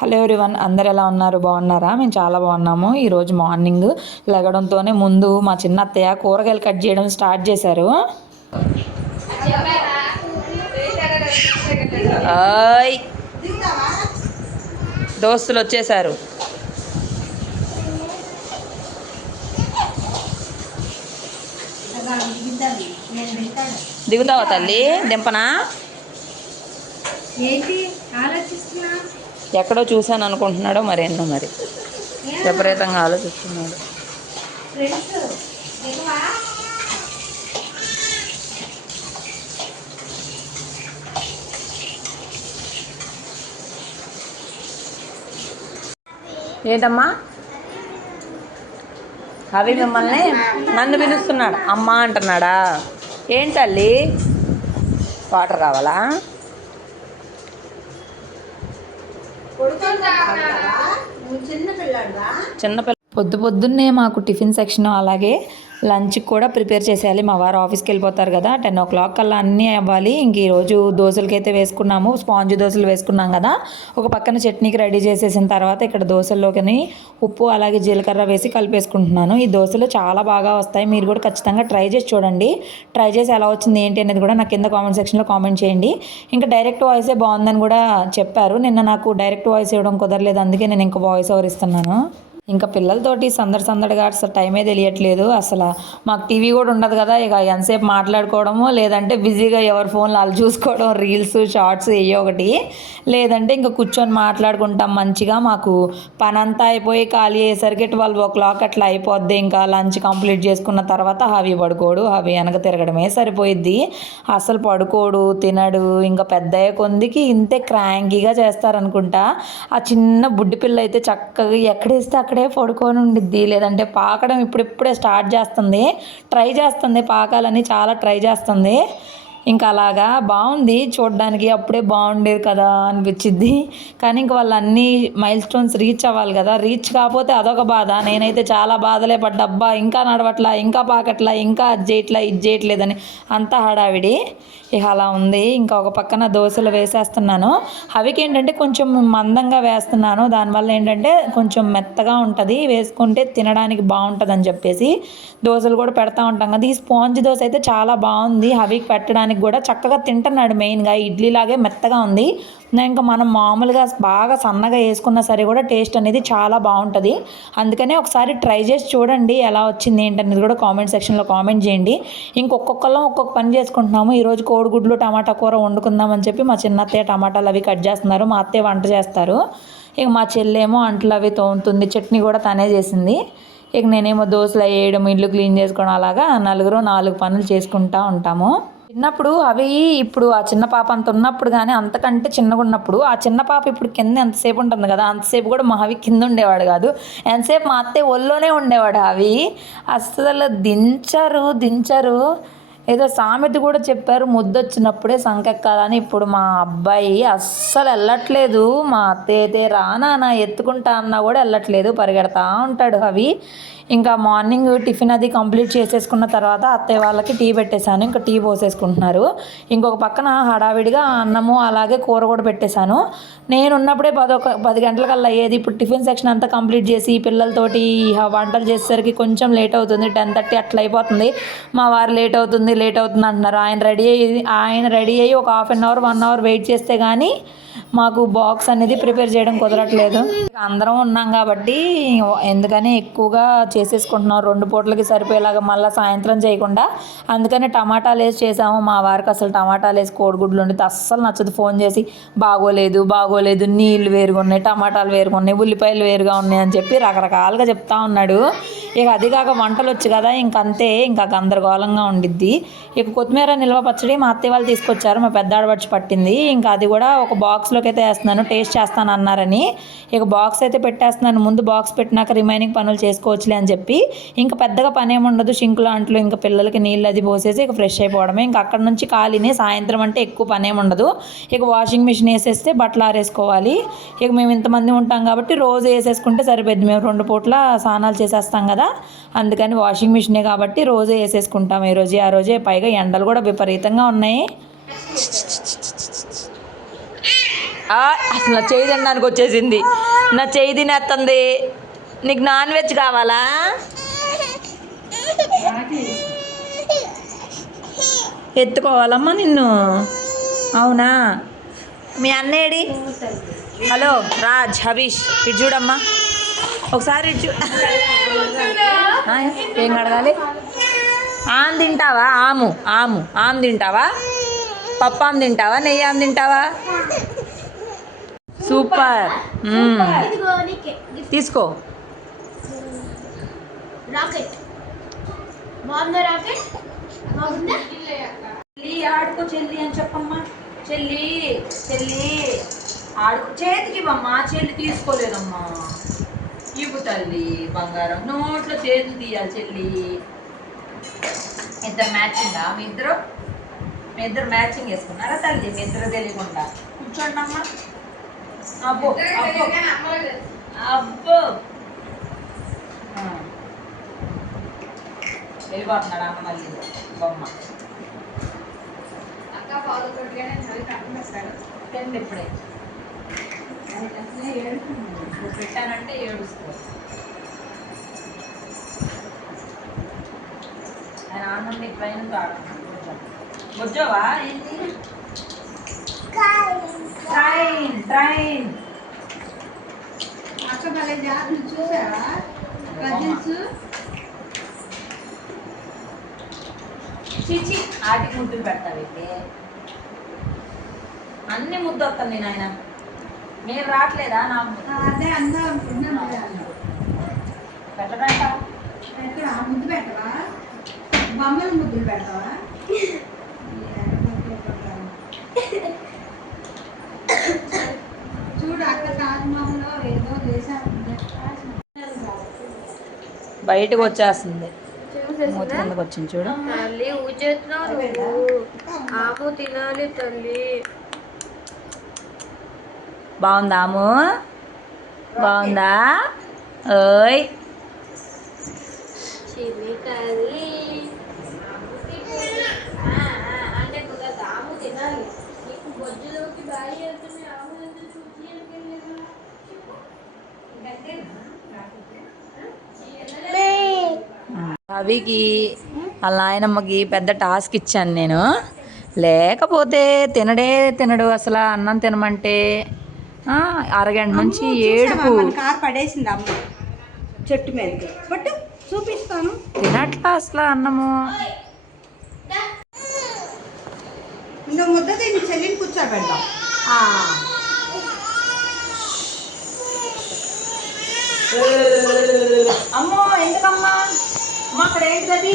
Hello everyone, అందరు ఎలా ఉన్నారు? బాగున్నారా? మేము చాలా బాగున్నాము. ఈరోజు మార్నింగ్ లెగడంతోనే ముందు మా చిన్న అత్తయ్య కూరగాయలు కట్ చేయడం స్టార్ట్ చేశారు. దోస్తులు వచ్చేసారు. దిగుతావా తల్లి? దింపనా? ఎక్కడో చూశాను అనుకుంటున్నాడో మరి ఎన్నో మరి విపరీతంగా ఆలోచిస్తున్నాడు. ఏంటమ్మా? అవి మిమ్మల్ని నన్ను పిలుస్తున్నాడు అమ్మా అంటున్నాడా? ఏంటి తల్లి, వాటర్ కావాలా? చిన్నపిల్ల పొద్దున్నే మాకు టిఫిన్ సెక్షన్ అలాగే లంచ్కి కూడా ప్రిపేర్ చేసేయాలి. మా వారు ఆఫీస్కి వెళ్ళిపోతారు కదా, 10 o'clock కల్లా అన్నీ అవ్వాలి. ఇంక ఈరోజు దోశలకైతే వేసుకున్నాము, స్పాంజ్ దోశలు వేసుకున్నాం కదా. ఒక పక్కన చట్నీకి రెడీ చేసేసిన తర్వాత ఇక్కడ దోశల్లోకి ఉప్పు అలాగే జీలకర్ర వేసి కలిపేసుకుంటున్నాను. ఈ దోశలు చాలా బాగా వస్తాయి, మీరు కూడా ఖచ్చితంగా ట్రై చేసి చూడండి. ట్రై చేసి ఎలా వచ్చింది ఏంటి అనేది కూడా నాకు కింద కామెంట్ సెక్షన్లో కామెంట్ చేయండి. ఇంకా డైరెక్ట్ వాయిసే బాగుందని కూడా చెప్పారు. నిన్న నాకు డైరెక్ట్ వాయిస్ ఇవ్వడం కుదరలేదు, అందుకే నేను ఇంకా వాయిస్ ఓవర్ ఇస్తున్నాను. ఇంకా పిల్లలతోటి సందడిగా అసలు టైమే తెలియట్లేదు. అసలు మాకు టీవీ కూడా ఉండదు కదా, ఇక ఎంతసేపు మాట్లాడుకోవడము, లేదంటే బిజీగా ఎవరి ఫోన్లు వాళ్ళు చూసుకోవడం, రీల్స్ షార్ట్స్ ఏ ఒకటి, లేదంటే ఇంకా కూర్చొని మాట్లాడుకుంటాం మంచిగా. మాకు పని అంతా అయిపోయి ఖాళీ అయ్యేసరికి 12 o'clock అట్లా అయిపోద్ది. ఇంకా లంచ్ కంప్లీట్ చేసుకున్న తర్వాత హవి పడుకోడు, హవి వెనక తిరగడమే సరిపోయిద్ది. అసలు పడుకోడు, తినడు. ఇంకా పెద్ద కొందికి ఇంతే క్రాంకీగా చేస్తారనుకుంటా. ఆ చిన్న బుడ్డి పిల్ల అయితే చక్కగా ఎక్కడేస్తే అక్కడే పడుకొని ఉండిద్ది, లేదంటే పాకడం ఇప్పుడిప్పుడే స్టార్ట్ చేస్తుంది. ట్రై చేస్తుంది పాకాలని, చాలా ట్రై చేస్తుంది. ఇంకా అలాగా బాగుంది చూడడానికి. అప్పుడే బాగుండేది కదా అనిపించిద్ది. కానీ ఇంక వాళ్ళు అన్నీ మైల్ స్టోన్స్ రీచ్ అవ్వాలి కదా, రీచ్ కాకపోతే అదొక బాధ. నేనైతే చాలా బాధలే పడ్డా, అబ్బా ఇంకా నడవట్లా, ఇంకా పాకట్లా, ఇంకా అది చేయట్లా, ఇది చేయట్లేదని అంతా హడావిడి. ఇక అలా ఉంది. ఇంకా ఒక పక్కన దోశలు వేసేస్తున్నాను. అవికి ఏంటంటే కొంచెం మందంగా వేస్తున్నాను, దానివల్ల ఏంటంటే కొంచెం మెత్తగా ఉంటుంది, వేసుకుంటే తినడానికి బాగుంటుంది అని చెప్పేసి దోశలు కూడా పెడతా ఉంటాం కదా. ఈ స్పాంజ్ దోశ అయితే చాలా బాగుంది, అవికి పెట్టడానికి కూడా చక్కగా తింటున్నాడు. మెయిన్గా ఇడ్లీలాగే మెత్తగా ఉంది. ఇంకా మనం మామూలుగా బాగా సన్నగా వేసుకున్నా సరే కూడా టేస్ట్ అనేది చాలా బాగుంటుంది. అందుకనే ఒకసారి ట్రై చేసి చూడండి ఎలా వచ్చింది ఏంటనేది కూడా కామెంట్ సెక్షన్లో కామెంట్ చేయండి. ఇంకొకళ్ళం ఒక్కొక్క పని చేసుకుంటున్నాము. ఈరోజు కోడిగుడ్లు టమాటా కూర వండుకుందామని చెప్పి మా చిన్న అత్తయ్య టమాటాలు అవి కట్ చేస్తున్నారు, మా అత్తయ్య వంట చేస్తారు. ఇక మా చెల్లేమో అంట్లు అవి తోముతుంది, చట్నీ కూడా తనే చేసింది. ఇక నేనేమో దోశలు వేయడం, ఇల్లు క్లీన్ చేసుకోవడం, అలాగా నలుగురు 4 పనులు చేసుకుంటూ ఉంటాము. చిన్నప్పుడు అవి ఇప్పుడు ఆ చిన్న పాప అంత ఉన్నప్పుడు కానీ అంతకంటే చిన్నగా ఉన్నప్పుడు ఆ చిన్న పాప ఇప్పుడు కింద ఎంతసేపు ఉంటుంది కదా, అంతసేపు కూడా మా అవి కింద ఉండేవాడు కాదు, ఎంతసేపు మా అత్తయ్య ఒళ్ళోనే ఉండేవాడు. అవి అస్సలు దించరు. ఏదో సామెత కూడా చెప్పారు, ముద్దొచ్చినప్పుడే సంకెక్కాలని. ఇప్పుడు మా అబ్బాయి అస్సలు వెళ్ళట్లేదు. మా అత్తయ్య అయితే రానా ఎత్తుకుంటా అన్నా కూడా వెళ్ళట్లేదు, పరిగెడతా ఉంటాడు. అవి ఇంకా మార్నింగ్ టిఫిన్ అది కంప్లీట్ చేసేసుకున్న తర్వాత అత్తయ్య వాళ్ళకి టీ పెట్టేశాను, ఇంకా టీ పోసేసుకుంటున్నారు. ఇంకొక పక్కన హడావిడిగా అన్నము అలాగే కూర కూడా పెట్టేశాను. నేను ఉన్నప్పుడే 10 గంటలకల్లా అయ్యేది. ఇప్పుడు టిఫిన్ సెక్షన్ అంతా కంప్లీట్ చేసి పిల్లలతోటి వంటలు చేసేసరికి కొంచెం లేట్ అవుతుంది, 10:30 అట్లా అయిపోతుంది. మా వారు లేట్ అవుతుంది అంటున్నారు. ఆయన రెడీ అయ్యి ఒక 1/2 hour 1 hour వెయిట్ చేస్తే కానీ మాకు బాక్స్ అనేది ప్రిపేర్ చేయడం కుదరట్లేదు. అందరం ఉన్నాం కాబట్టి ఎందుకని ఎక్కువగా చేసేసుకుంటున్నాం, 2 పూటలకి సరిపోయేలాగా, మళ్ళీ సాయంత్రం చేయకుండా. అందుకని టమాటాలు వేసి చేసాము. మా వారికి అసలు టమాటాలు వేసి కోడిగుడ్లు వండితే అస్సలు నచ్చదు. ఫోన్ చేసి బాగోలేదు, నీళ్ళు వేరుగా ఉన్నాయి, టమాటాలు వేరుగా ఉన్నాయి, ఉల్లిపాయలు వేరుగా ఉన్నాయి అని చెప్పి రకరకాలుగా చెప్తా ఉన్నాడు. ఇక అది కాక వంటలు వచ్చు కదా, ఇంకంతే, ఇంకా గందరగోళంగా ఉండిద్ది. ఇక కొత్తిమీర నిల్వ పచ్చడి మా అత్తయ్య వాళ్ళు తీసుకొచ్చారు, మా పెద్ద ఆడపడిచి పట్టింది. ఇంకా అది కూడా ఒక బాక్స్లోకి అయితే వేస్తున్నాను, టేస్ట్ చేస్తాను అన్నారని. ఇక బాక్స్ అయితే పెట్టేస్తున్నాను. ముందు బాక్స్ పెట్టినాక రిమైనింగ్ పనులు చేసుకోవచ్చులే అని చెప్పి. ఇంకా పెద్దగా పని ఏమి ఉండదు, షింకులు అంట్లు ఇంకా పిల్లలకి నీళ్ళు అది పోసేసి ఇక ఫ్రెష్ అయిపోవడమే. ఇంకా అక్కడ నుంచి ఖాళీనే, సాయంత్రం అంటే ఎక్కువ పని ఏమి ఉండదు. ఇక వాషింగ్ మిషన్ వేసేస్తే బట్టలు ఆరేసుకోవాలి. ఇక మేము ఇంతమంది ఉంటాం కాబట్టి రోజు వేసేసుకుంటే సరిపోద్ది. మేము 2 పూట్ల స్నానాలు చేసేస్తాం కదా, అందుకని వాషింగ్ మిషనే కాబట్టి రోజు వేసేసుకుంటాం. ఆ రోజే పైగా ఎండలు కూడా విపరీతంగా ఉన్నాయి. అసలు నా చేయి తినడానికి వచ్చేసింది. నా చేయి తినేస్తుంది. నీకు నాన్ వెజ్ కావాలా? ఎత్తుకోవాలమ్మా నిన్ను. అవునా? మీ అన్నేడి? హలో రాజ్, హరీష్, ఇటు చూడమ్మా ఒకసారి. ఇటు చూ. ఏం అడగాలి? ఆమ్ తింటావా? ఆము ఆము ఆమ్ తింటావా? పప్పాం తింటావా? నెయ్యి ఆమ్ తింటావా? సూపర్. తీసుకో. చెల్లి ఆడుకో చెల్లి అని చెప్పమ్మా. చెల్లి చెల్లి ఆడుకో. చేతికి ఇవ్వమ్మా. చెల్లి తీసుకోలేదమ్మా. ఇవ్వు తల్లి బంగారం. నోట్లో చేతులు తీయాలి చెల్లి. ఇద్దరు మ్యాచింగా? మీ ఇద్దరు మ్యాచింగ్ వేసుకున్నారా తల్లి? మీ ఇద్దరు తెలియకుండా కూర్చోండి అమ్మా. అబ్బో అబ్బో అబ్బో వెళ్ళిపోతున్నాడు అమ్మ మళ్ళీ బొమ్మ. ఇప్పుడే పెట్టానంటే ఏడుస్తుంది. ఆయన ఆనండి ట్రైన్ వచ్చావా? ఏంటి ట్రైన్ ట్రైన్ చూసావా? చిచి ఆటికి ముద్దులు పెడతావైతే అన్ని ముద్దు వస్తాను నేను. ఆయన మీరు రావట్లేదా? నా అదే అందా పెట్టడంట. ముద్దు పెట్టవా? బొమ్మలు ముద్దులు పెడతావా? చూడు అక్క తాజ్మహల్లో ఏదో చేశారు. బయటకు వచ్చేస్తుంది. మూతి కిందకు వచ్చింది చూడు. ఆము తినాలి తల్లి. బాగుందా ఆము? బాగుందా? ఓయ్ అంటే ఆము తినాలి. నీకు బొజ్జులోకి బాగా వెళ్తుంది. ఆము అవికి వాళ్ళ నాయనమ్మకి పెద్ద టాస్క్ ఇచ్చాను నేను. లేకపోతే తినడు అసలు. అన్నం తినమంటే అరగంట నుంచి ఏడుపు. కారు పడేసింది అమ్మ చెట్టు మీదకి. బట్ చూపిస్తాను. తినట్లా అసలు అన్నము. నువ్వు ముద్ద తిని చెల్లిని కూర్చోబెడదాం. అమ్మో ఎందుకమ్మా? అమ్మ అక్కడ ఏంటిది? అది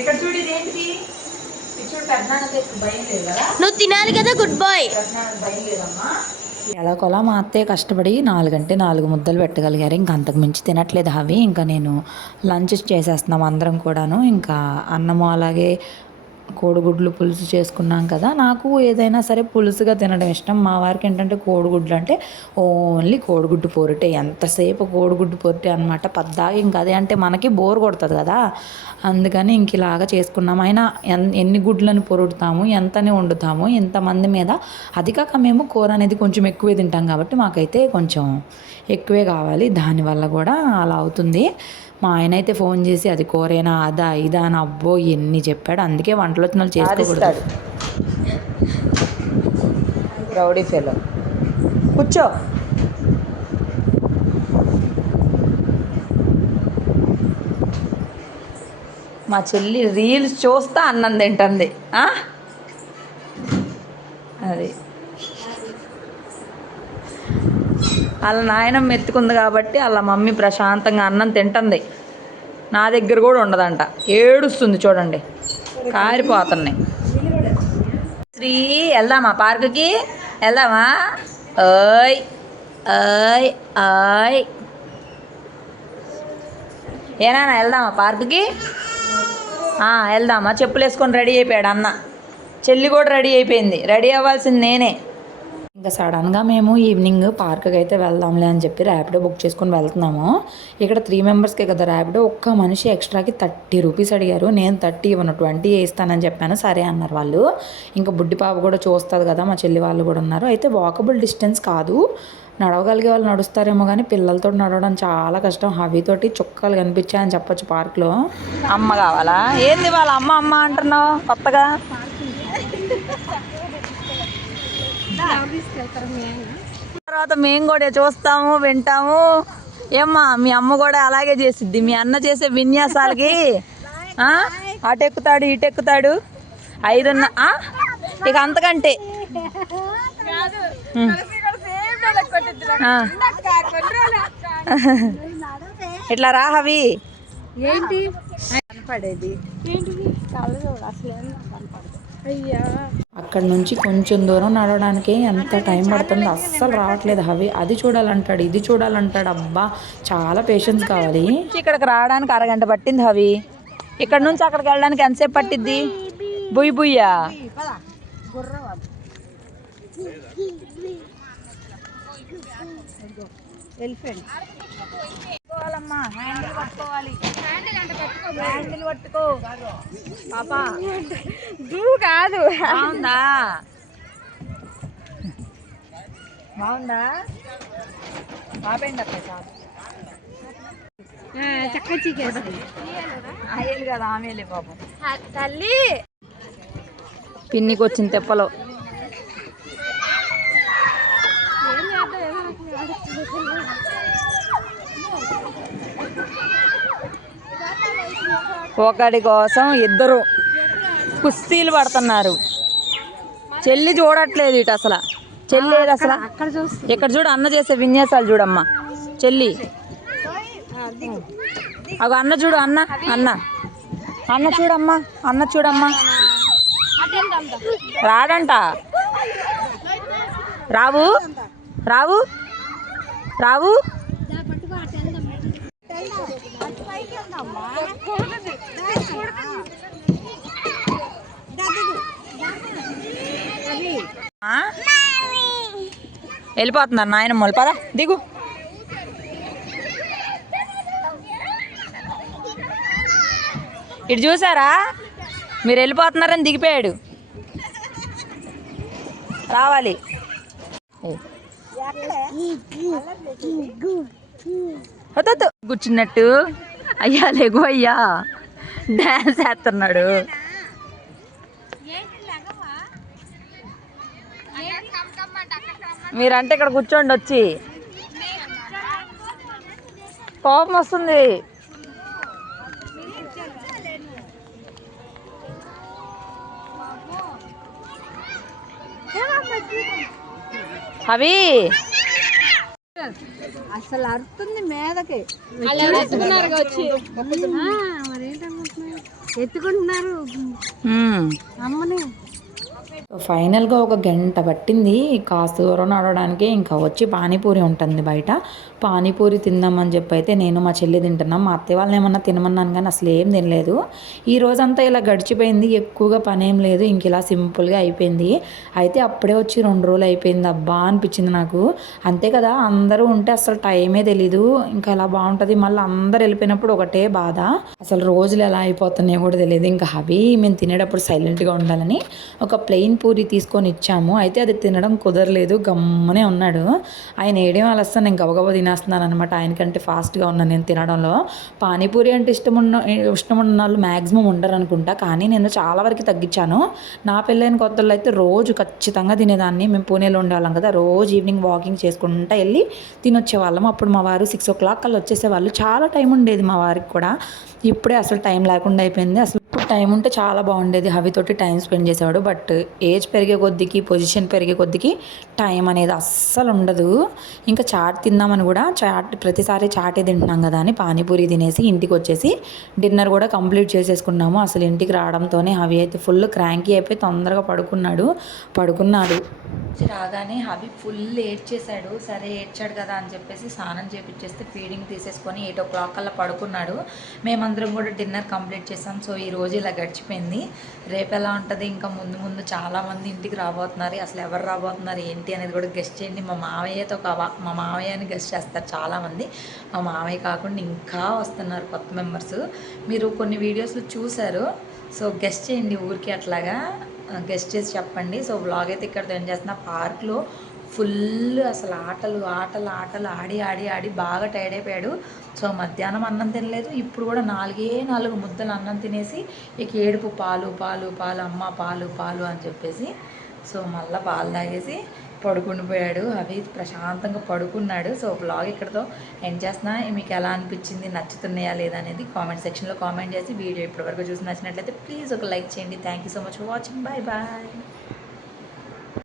ఇక్కడ చూడు. ఇది ఏంటిది? చూడు పెద్దనాన్నకి భయం లేదు కదా. నువ్వు తినాలి కదా. Good bye. పెద్దనాన్నకి భయం లేదమ్మా. ఎలాగోలా మా అత్తయ్య కష్టపడి 4 ముద్దలు పెట్టగలిగారు. ఇంకా అంతకు మించి తినట్లేదు అవి. ఇంకా నేను లంచ్ చేసేస్తున్నాం అందరం కూడాను. ఇంకా అన్నము అలాగే కోడిగుడ్లు పులుసు చేసుకున్నాం కదా. నాకు ఏదైనా సరే పులుసుగా తినడం ఇష్టం. మా వారికి ఏంటంటే కోడిగుడ్లు అంటే ఓన్లీ కోడిగుడ్డు పొరిటే. ఎంతసేపు కోడిగుడ్డు పొరిటే అనమాట. పద్దాగా ఇంకా అదే అంటే మనకి బోర్ కొడుతుంది కదా. అందుకని ఇంక ఇలాగా చేసుకున్నాము. అయినా ఎన్ని గుడ్లను పొరుడుతాము, ఎంతని వండుతాము ఇంతమంది మీద. అది కాక మేము కూర అనేది కొంచెం ఎక్కువే తింటాం కాబట్టి మాకైతే కొంచెం ఎక్కువే కావాలి. దానివల్ల కూడా అలా అవుతుంది. మా ఆయన అయితే ఫోన్ చేసి అది కూరేనా అదా ఇదా అని అబ్బో ఎన్ని చెప్పాడు. అందుకే వంటలు వచ్చిన వాళ్ళు చేసుకోకూడదు. Rowdy fellow. కూర్చో. మా చెల్లి రీల్స్ చూస్తా అన్నం తింటుంది. అది వాళ్ళ నాయనమ్మ ఎత్తుకుంది కాబట్టి వాళ్ళ మమ్మీ ప్రశాంతంగా అన్నం తింటుంది. నా దగ్గర కూడా ఉండదంట. ఏడుస్తుంది చూడండి. కారిపోతున్నాయి. శ్రీ వెళ్దామా పార్కుకి? వెళ్దామా? ఓయ్ ఓయ్ ఓయ్ ఏనా వెళ్దామా పార్కుకి? వెళ్దామా? చెప్పులు వేసుకొని రెడీ అయిపోయాడు అన్న. చెల్లి కూడా రెడీ అయిపోయింది. రెడీ అవ్వాల్సింది నేనే. ఇంకా సడన్గా మేము ఈవినింగ్ పార్క్కి అయితే వెళ్దాంలే అని చెప్పి ర్యాపిడో బుక్ చేసుకొని వెళ్తున్నాము. ఇక్కడ 3 మెంబర్స్కే కదా ర్యాపిడో. ఒక్క మనిషి ఎక్స్ట్రాకి 30 రూపీస్ అడిగారు. నేను 30 ఇవ్వను, 20 ఇస్తానని చెప్పాను. సరే అన్నారు వాళ్ళు. ఇంకా బుడ్డి పాప కూడా చూస్తుంది కదా, మా చెల్లి వాళ్ళు కూడా ఉన్నారు. అయితే వాకబుల్ డిస్టెన్స్ కాదు, నడవగలిగే వాళ్ళు నడుస్తారేమో కానీ పిల్లలతో నడవడం చాలా కష్టం. హవీతోటి చుక్కలు కనిపించాయని చెప్పొచ్చు పార్క్లో. అమ్మ కావాలా? ఏంది వాళ్ళ అమ్మ అమ్మ అంటున్నావు కొత్తగా? తర్వాత మేము కూడా చూస్తాము, వింటాము. ఏమ్మా మీ అమ్మ కూడా అలాగే చేసిద్ది. మీ అన్న చేసే విన్యాసాలకి అటెక్కుతాడు ఇటెక్కుతాడు. 5 ఇక అంతకంటే ఇట్లా రా హవి. ఏంటి కనపడేది? అక్కడ నుంచి కొంచెం దూరం నడవడానికి ఎంత టైం పడుతుందో అస్సలు రావట్లేదు హవి. అది చూడాలంటాడు, ఇది చూడాలంటాడు. అబ్బా చాలా పేషెన్స్ కావాలి. ఇక్కడికి రావడానికి అరగంట పట్టింది హవి. ఇక్కడ నుంచి అక్కడికి వెళ్ళడానికి ఎంతసేపు పట్టిద్ది? బుయ్యి బుయ్యా. పట్టుకోవాలమ్మా, హ్యాండిల్ పట్టుకోవాలి. హ్యాండిల్ పట్టుకో పాపా. కాదు బాగుందా? బాగుందా? బాబేండి అక్క చాలు. చక్క చీకేసి అయ్యేది కదా ఆమెలే పాపం. తల్లి పిన్నికి వచ్చింది తెప్పలో. ఒకడి కోసం ఇద్దరు కుస్తీలు పడుతున్నారు. చెల్లి చూడట్లేదు ఇటు అసలు. చెల్లి ఏది అసలు? ఇక్కడ చూడు అన్న చేసే విన్యాసాలు చూడమ్మా. చెల్లి అగో అన్న చూడు. అన్న అన్న అన్న చూడమ్మా, అన్న చూడమ్మా. రాడంట. రావు రావు రావు. వెళ్ళిపోతున్నారు నాయనమ్మలు. పద దిగు. ఇటు చూసారా? మీరు వెళ్ళిపోతున్నారని దిగిపోయాడు. రావాలి. కూర్చున్నట్టు. అయ్యా లేగు అయ్యా, డాన్స్ చేస్తున్నాడు. మీరంటే ఇక్కడ కూర్చోండి వచ్చి. కోపం వస్తుంది. అవి అసలు అరుతుంది మీదకి. ఎత్తుకుంటున్నారు అమ్మని. ఫైనల్గా ఒక గంట పట్టింది కాస్త దూరం నడవడానికి. ఇంకా వచ్చి పానీపూరి ఉంటుంది బయట, పానీపూరి తిందామని చెప్పి అయితే నేను మా చెల్లి తింటున్నాం. మా అత్తయ్య వాళ్ళని ఏమన్నా తినమన్నాను కానీ అసలు ఏం తినలేదు. ఈ రోజంతా ఇలా గడిచిపోయింది. ఎక్కువగా పని ఏం లేదు, ఇంక ఇలా సింపుల్గా అయిపోయింది. అయితే అప్పుడే వచ్చి 2 రోజులు అయిపోయింది అబ్బా అనిపించింది నాకు. అంతే కదా, అందరూ ఉంటే అసలు టైమే తెలీదు. ఇంకా అలా బాగుంటుంది. మళ్ళీ అందరు వెళ్ళిపోయినప్పుడు ఒకటే బాధ, అసలు రోజులు ఎలా అయిపోతున్నాయో కూడా తెలియదు. ఇంకా అవి మేము తినేటప్పుడు సైలెంట్గా ఉండాలని ఒక ప్లెయిన్ పూరి తీసుకొని ఇచ్చాము. అయితే అది తినడం కుదరలేదు, గమ్మనే ఉన్నాడు. ఆయన ఏడేం అలస్తా నేను గబగబా తినేస్తున్నాను అనమాట. ఆయనకంటే ఫాస్ట్గా ఉన్నాను నేను తినడంలో. పానీపూరి అంటే ఇష్టం ఉన్న వాళ్ళు మ్యాక్సిమం ఉండరు అనుకుంటా, కానీ నేను చాలా వరకు తగ్గించాను. నా పెళ్ళైన కొత్తలో అయితే రోజు ఖచ్చితంగా తినేదాన్ని. మేము పూణేలో ఉండేవాళ్ళం కదా, రోజు ఈవినింగ్ వాకింగ్ చేసుకుంటా వెళ్ళి తినొచ్చేవాళ్ళం. అప్పుడు మా వారు 6 o'clock కల్లా వచ్చేసేవాళ్ళు. చాలా టైం ఉండేది మా వారికి కూడా. ఇప్పుడే అసలు టైం లేకుండా అయిపోయింది. అసలు ఇప్పుడు టైం ఉంటే చాలా బాగుండేది. హవితోటి టైం స్పెండ్ చేసేవాడు. బట్ ఏజ్ పెరిగే కొద్దికి, పొజిషన్ పెరిగే కొద్దికి టైం అనేది అస్సలు ఉండదు. ఇంకా చాట్ తిందామని కూడా ప్రతిసారి చాటే తింటున్నాం కదా అని పానీపూరి తినేసి ఇంటికి వచ్చేసి డిన్నర్ కూడా కంప్లీట్ చేసేసుకున్నాము. అసలు ఇంటికి రావడంతోనే హవి అయితే ఫుల్ క్రాంకీ అయిపోయి తొందరగా పడుకున్నాడు. రాగానే హవి ఫుల్ ఏడ్చేశాడు. సరే ఏడ్చాడు కదా అని చెప్పేసి స్నానం చేపించేస్తే ఫీడింగ్ తీసేసుకొని 8 o'clock కల్లా పడుకున్నాడు. మేమందరం కూడా డిన్నర్ కంప్లీట్ చేసాం. సో ఈ రోజు ఇలా గడిచిపోయింది. రేపు ఎలా ఉంటుంది, ఇంకా ముందు ముందు చాలామంది ఇంటికి రాబోతున్నారు. అసలు ఎవరు రాబోతున్నారు ఏంటి అనేది కూడా గెస్ట్ చేయండి. మా మావయ్యని గెస్ట్ చేస్తారు చాలామంది. మా మావయ్య కాకుండా ఇంకా వస్తున్నారు కొత్త మెంబర్స్. మీరు కొన్ని వీడియోస్లో చూశారు. సో గెస్ట్ చేయండి, ఊరికి అట్లాగా గెస్ట్ చేసి చెప్పండి. సో వ్లాగ్ అయితే ఇక్కడ ఏం చేస్తున్నా, పార్క్లో ఫుల్ అసలు ఆటలు ఆటలు ఆటలు ఆడి ఆడి ఆడి బాగా టైర్డ్ అయిపోయాడు. సో మధ్యాహ్నం అన్నం తినలేదు. ఇప్పుడు కూడా 4 ముద్దలు అన్నం తినేసి ఇక ఏడుపు, పాలు పాలు పాలు అమ్మ పాలు పాలు అని చెప్పేసి సో మళ్ళీ పాలు తాగేసి పడుకుండిపోయాడు. అవి ప్రశాంతంగా పడుకున్నాడు. సో బ్లాగ్ ఇక్కడతో ఎండ్ చేస్తున్నా. మీకు ఎలా అనిపించింది, నచ్చుతున్నాయా లేదా అనేది కామెంట్ సెక్షన్లో కామెంట్ చేసి, వీడియో ఇప్పటివరకు చూసి నచ్చినట్లయితే ప్లీజ్ ఒక లైక్ చేయండి. Thank you so much for watching. Bye bye.